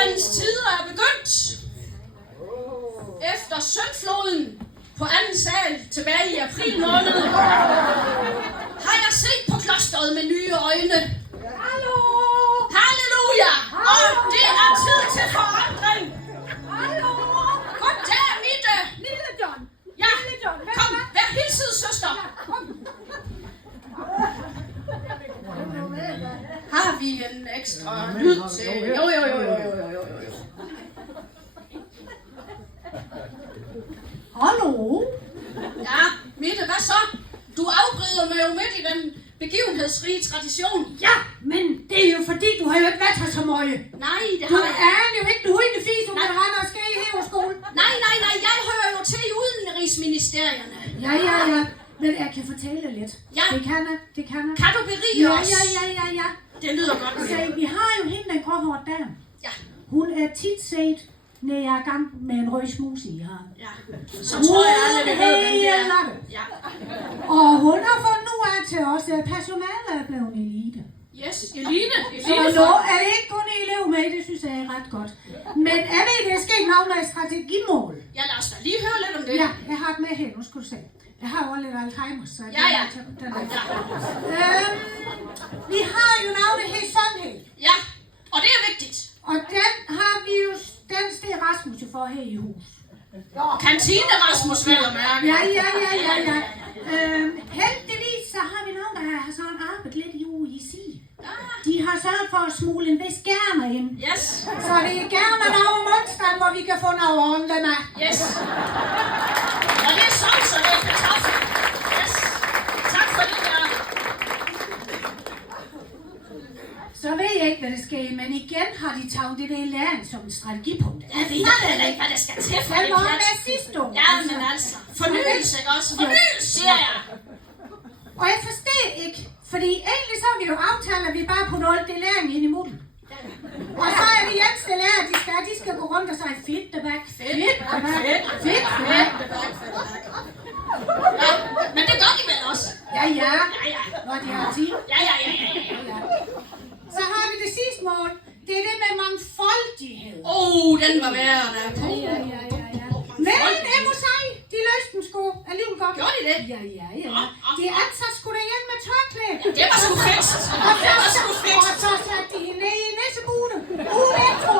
Forandringens tider er begyndt. Efter syndfloden på anden sal tilbage i april måned, har jeg set på klosteret med nye øjne. Hallo! Halleluja! Og det er tid til forandring. Hallo! Goddag, Mitte. Lille John! Ja, Lille John! kom, vær hilset, søster. Har vi en ekstra lyd til? Jo. Hallo? Ja, Mitte, hvad så? Du afbryder mig jo midt i den begivenhedsrige tradition. Ja, men det er jo fordi, du har jo ikke været her så meget. Nej, det Du har jeg. er jo ikke, du er ikke fis, du kan rende og ske i hæverskolen. Nej, jeg hører jo til i udenrigsministerierne. Ja. Men jeg kan fortælle lidt. Ja. Det kan jeg. Kan du berige os? Ja. Det lyder godt. Så vi har jo hende, den gråhårede dame. Ja. Hun er tit set, når jeg er i gang med en rød smuse i her. Ja. Så tror jeg alle, vi ved, hvem det er. Ja. Og hun har fundet nu af til os, at personalet er blevet elite. Yes, Eline. Så nu er det ikke kun elev med, det synes jeg er ret godt. Men er det, det er sket navn af strategimål? Ja, lad os da lige høre lidt om det. Ja, jeg har det med her, nu skal du se. Jeg har jo lidt Alzheimer, så Ja. vi har jo navnet her sundhed. Ja, og det er vigtigt. Og den har vi jo, den steg Rasmus jo for her i hus. Kantine Rasmus, vel at mærke. Ja. Heldigvis så har vi nogen, der har sådan arbejdet lidt i uge i sig. De har sørget for at smule en vis gerne ind. Yes. Så det er gerne over onsdag, hvor vi kan få noget ordentligt med. Yes. Og det er sådan, så det er kartoffel. Yes. Tak for det der. Så ved jeg ikke, hvad der sker, men igen har de taget det der læring som en strategipunkt. Jeg ved heller ikke, hvad der skal til for Den det var pjat. med sidste år. Ja, men altså. Fornyelse, ikke også? Fornyelse, siger jeg. Og jeg forstår ikke, fordi egentlig så har vi jo aftalt, at vi bare putter alt det læring ind i munden. Og så er det eneste lærer, de skal gå rundt og sige, fedt det back, fedt. Ja, men det gør de vel også. Ja. Når de har tid. Ja. Så har vi det sidste mål. Det er det med mangfoldighed. Den var værd der. Ja. Men jeg må sige, de løste den sgu alligevel godt. Gjorde de det? Ja. De ansatte sgu derhjemme med tørklæde. Det var sgu fikst. Og så satte de hende ned i næsebuden. Ugen efter